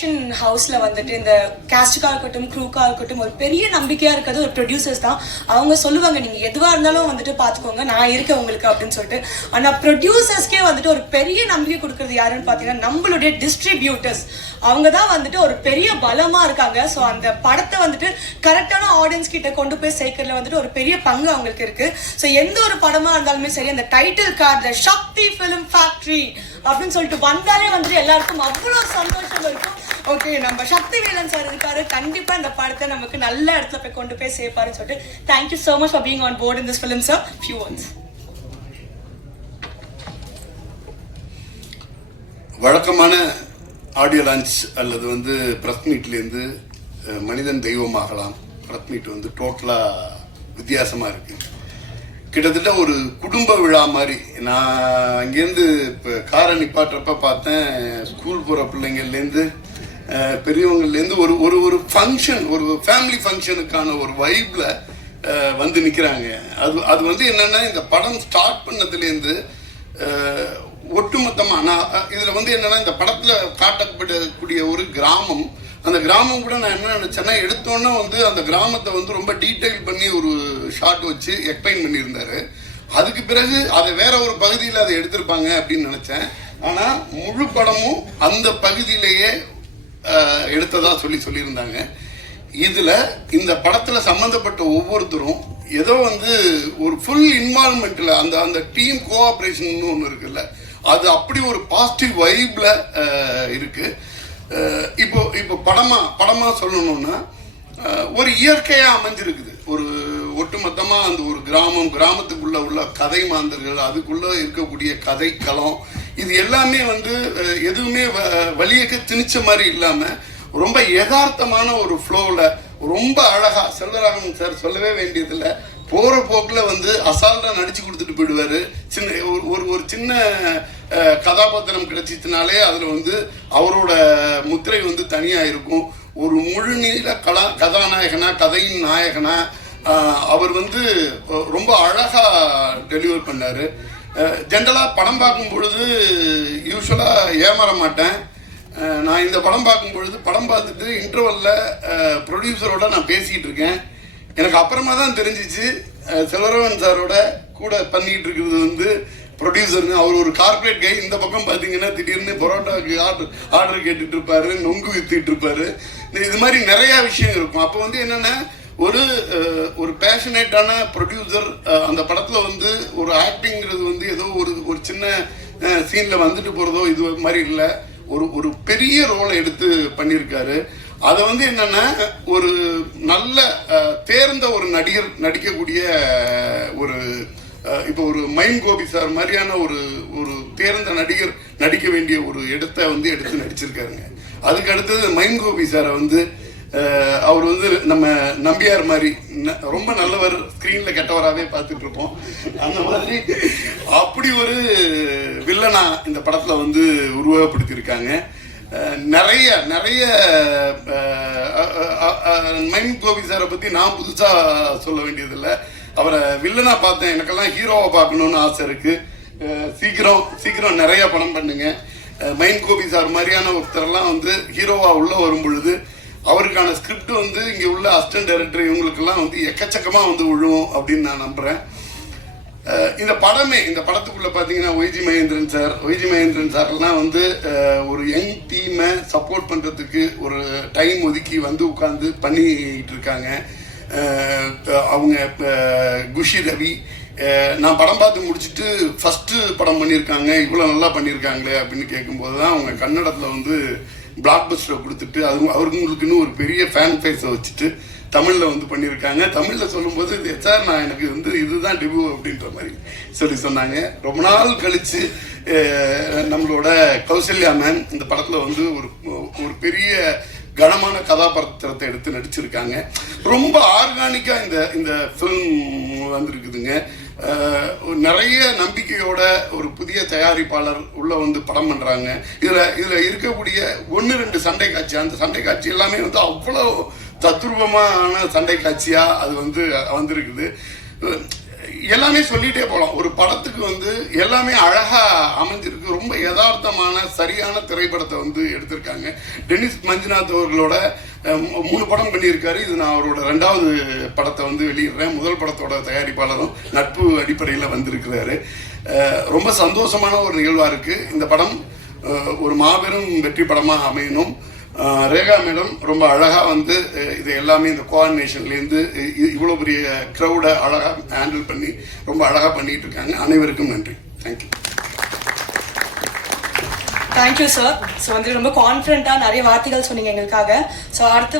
Production ஹவுஸ்ல வந்துட்டு இந்த கேஸ்டுக்கா இருக்கட்டும் க்ரூக்கா இருக்கட்டும் ஒரு பெரிய நம்பிக்கையா இருக்கிறது ஒரு ப்ரொடியூசர்ஸ் தான். அவங்க சொல்லுவாங்க நீங்க எதுவா இருந்தாலும் வந்துட்டு பாத்துக்கோங்க, நான் இருக்கேன் உங்களுக்கு அப்படின்னு சொல்லிட்டு. ஆனா ப்ரொடியூசர்ஸ்க்கே வந்துட்டு ஒரு பெரிய நம்பிக்கை கொடுக்கறது யாருன்னு பாத்தீங்கன்னா நம்மளுடைய டிஸ்ட்ரிபியூட்டர்ஸ். அவங்க தான் வந்துட்டு ஒரு பெரிய பலமா இருக்காங்க. ஸோ அந்த படத்தை வந்துட்டு கரெக்டான ஆடியன்ஸ் கிட்ட கொண்டு போய் சேர்க்கறதுல வந்துட்டு ஒரு பெரிய பங்கு அவங்களுக்கு இருக்கு. ஸோ எந்த ஒரு படமா இருந்தாலுமே சரி, அந்த டைட்டில் கார்டு சக்தி ஃபிலிம் ஃபேக்டரி அப்படின்னு சொல்லிட்டு வந்தாலே வந்துட்டு எல்லாருக்கும் அவ்வளோ சந்தோஷம் இருக்கும். ஓகே, நம்ம சக்தி வேலன் சார் இருக்காரு, கண்டிப்பா இந்த படத்தை நமக்கு நல்ல இடத்துல போய் கொண்டு போய் சேர்ப்பாருன்னு சொல்லிட்டு thank you so much for being on board in this film sir. Few words. வழக்கமான ஆடியோ லான்ச் அல்லது வந்து பிரஸ் மீட்லேருந்து மனிதன் தெய்வமாகலாம் பிரஸ் மீட் வந்து டோட்டலாக வித்தியாசமாக இருக்குது. கிட்டத்தட்ட ஒரு குடும்ப விழா மாதிரி. நான் அங்கேருந்து இப்போ காரை நிப்பாட்டுறப்ப பார்த்தேன், ஸ்கூல் போகிற பிள்ளைங்கள்லேருந்து பெரியவங்கள்லேருந்து ஒரு ஒரு ஒரு ஃபங்க்ஷன், ஒரு ஃபேமிலி ஃபங்க்ஷனுக்கான ஒரு வைப்பில் வந்து நிற்கிறாங்க. அது வந்து என்னென்னா, இந்த படம் ஸ்டார்ட் பண்ணதுலேருந்து ஒட்டுமொத்தமாக நான் இதில் வந்து என்னென்னா, இந்த படத்தில் காட்டப்படக்கூடிய ஒரு கிராமம், அந்த கிராமம் கூட நான் என்ன நினச்சேன்னா, எடுத்தோன்னே வந்து அந்த கிராமத்தை வந்து ரொம்ப டீட்டெயில் பண்ணி ஒரு ஷார்ட் வச்சு எக்ஸ்பிளைன் பண்ணியிருந்தாரு. அதுக்கு பிறகு அதை வேற ஒரு பகுதியில் அதை எடுத்திருப்பாங்க அப்படின்னு நினச்சேன். ஆனால் முழு படமும் அந்த பகுதியிலேயே எடுத்ததா சொல்லியிருந்தாங்க. இதில் இந்த படத்தில் சம்மந்தப்பட்ட ஒவ்வொருத்தரும் ஏதோ வந்து ஒரு ஃபுல் இன்வால்மெண்ட்டில் அந்த டீம் கோஆப்ரேஷன் ஒன்று இருக்குல்ல, அது அப்படி ஒரு பாசிட்டிவ் வைப்ல இருக்கு. இப்போ படமா சொல்லணும்னா ஒரு இயற்கையா அமைஞ்சிருக்குது. ஒரு ஒட்டுமொத்தமா அந்த ஒரு கிராமத்துக்குள்ள உள்ள கதை மாந்தர்கள், அதுக்குள்ள இருக்கக்கூடிய கதை களம், இது எல்லாமே வந்து எதுவுமே வழியக்க திணிச்ச மாதிரி இல்லாம ரொம்ப யதார்த்தமான ஒரு ஃப்ளோவில் ரொம்ப அழகா செல்வராகவன் சார் சொல்லவே வேண்டியதில்லை, போற போக்குல வந்து அசால்ட்டா நடிச்சு கொடுத்துட்டு போயிடுவாரு. ஒரு சின்ன கதாபாத்திரம் கிடைச்சிச்சுனாலே அதுல வந்து அவரோட முத்திரை வந்து தனியா இருக்கும். ஒரு முழுநீள கதாநாயகனா, கதையின் நாயகனா அவர் வந்து ரொம்ப அழகா டெலிவர் பண்ணாரு. ஜென்ரலா படம் பார்க்கும் பொழுது யூஸ்வலா ஏமாற மாட்டேன். நான் இந்த படம் பார்க்கும் பொழுது படம் பார்த்துட்டு இன்டர்வல்ல ப்ரொடியூசரோட நான் பேசிக்கிட்டு இருக்கேன். எனக்கு அப்புறமா தான் தெரிஞ்சிச்சு செல்வராகவன் சாரோட கூட பண்ணிட்டு இருக்கிறது வந்து ப்ரொடியூசருங்க. அவர் ஒரு கார்பரேட் கை. இந்த பக்கம் பார்த்தீங்கன்னா திடீர்னு பரோட்டாவுக்கு ஆர்டர் கேட்டுட்டு இருப்பாரு, நொங்கு வித்துட்டு இருப்பாரு. இது மாதிரி நிறைய விஷயம் இருக்கும். அப்போ வந்து என்னன்னா, ஒரு பேஷனேட்டான ப்ரொடியூசர் அந்த படத்துல வந்து ஒரு ஆக்டிங்கிறது வந்து ஏதோ ஒரு சின்ன சீன்ல வந்துட்டு போறதோ இது மாதிரி இல்லை, ஒரு பெரிய ரோலை எடுத்து பண்ணியிருக்காரு. அதை வந்து என்னன்னா, ஒரு நல்ல தேர்ந்த ஒரு நடிகர் நடிக்கக்கூடிய ஒரு இப்போ ஒரு மைம் கோபி சார் மாதிரியான ஒரு தேர்ந்த நடிகர் நடிக்க வேண்டிய ஒரு இடத்தை வந்து எடுத்து நடிச்சிருக்காருங்க. அதுக்கு அடுத்தது மைம் கோபி சாரை வந்து அவர் வந்து நம்ம நம்பியார் மாதிரி ரொம்ப நல்லவர், ஸ்கிரீன்ல கெட்டவராகவே பார்த்துட்டு இருப்போம். அந்த மாதிரி அப்படி ஒரு வில்லனா இந்த படத்துல வந்து உருவகப்படுத்தியிருக்காங்க. நிறைய மைம் கோபி சாரை பத்தி நான் புதுசா சொல்ல வேண்டியதில்லை. அவரை வில்லனா பார்த்தேன், எனக்கெல்லாம் ஹீரோவை பார்க்கணும்னு ஆசை இருக்கு. சீக்கிரம் நிறைய படம் பண்ணுங்க. மைம் கோபி சார் மாதிரியான ஒருத்தரெல்லாம் வந்து ஹீரோவா உள்ள வரும் பொழுது அவருக்கான ஸ்கிரிப்ட் வந்து இங்க உள்ள அசிஸ்டன்ட் டைரக்டர் இவங்களுக்கெல்லாம் வந்து எக்கச்சக்கமா வந்து விழுவும் அப்படின்னு நான் நம்புறேன். இந்த படத்துக்குள்ள பாத்தீங்கன்னா ஒய்ஜி மகேந்திரன் சார்லாம் வந்து ஒரு யங் டீமை சப்போர்ட் பண்றதுக்கு ஒரு டைம் ஒதுக்கி வந்து உட்கார்ந்து பண்ணிட்டு இருக்காங்க. அவங்க குஷி ரவி, நான் படம் பார்த்து முடிச்சுட்டு ஃபர்ஸ்ட் படம் பண்ணியிருக்காங்க, இவ்வளோ நல்லா பண்ணியிருக்காங்களே அப்படின்னு கேட்கும்போது தான் அவங்க கன்னடத்தில் வந்து பிளாக் பஸ்டரை கொடுத்துட்டு அவங்களுக்குன்னு ஒரு பெரிய ஃபேன் ஃபேஸை வச்சுட்டு தமிழில் வந்து பண்ணியிருக்காங்க. தமிழில் சொல்லும்போது சார் நான் எனக்கு வந்து இதுதான் டெபியூ அப்படின்ற மாதிரி சொன்னாங்க. ரொம்ப நாள் கழிச்சு நம்மளோட கௌசல்யா மேம் இந்த படத்தில் வந்து ஒரு பெரிய கனமான கதாபாத்திரத்தை எடுத்து நடிச்சிருக்காங்க. ரொம்ப ஆர்கானிக்கா இந்த ஃபிலிம் வந்திருக்குதுங்க. நிறைய நம்பிக்கையோட ஒரு புதிய தயாரிப்பாளர் உள்ள வந்து படம் பண்றாங்க. இதுல இருக்கக்கூடிய 1-2 சண்டை காட்சி, அந்த சண்டை காட்சி எல்லாமே வந்து அவ்வளவு தத்ரூபமான சண்டை காட்சியா அது வந்து வந்திருக்குது. எல்லாமே சொல்லிட்டே போகலாம். ஒரு படத்துக்கு வந்து எல்லாமே அழகா அமைஞ்சிருக்கு. ரொம்ப யதார்த்தமான சரியான திரைப்படத்தை வந்து எடுத்திருக்காங்க. டெனிஸ் மஞ்சுநாத் அவர்களோட 3 படம் பண்ணியிருக்காரு. இது நான் அவரோட 2வது படத்தை வந்து வெளியிடுறேன். முதல் படத்தோட தயாரிப்பாளரும் நட்பு அடிப்படையில் வந்திருக்கிறாரு. ரொம்ப சந்தோஷமான ஒரு நிகழ்வா இருக்கு. இந்த படம் ஒரு மாபெரும் வெற்றி படமாக அமையணும். ரேகா மேடம் ரொம்ப அழகா வந்து இது எல்லாமே இந்த கோஆர்டினேஷன்லேருந்து இவ்வளோ பெரிய க்ரௌடை அழகா ஹேண்டில் பண்ணி ரொம்ப அழகா பண்ணிட்டு இருக்காங்க. அனைவருக்கும் நன்றி. தேங்க்யூ. Thank you sir. ஸோ வந்து ரொம்ப கான்ஃபிடென்ட்டாக நிறைய வார்த்தைகள் சொன்னீங்க எங்களுக்காக. ஸோ அடுத்து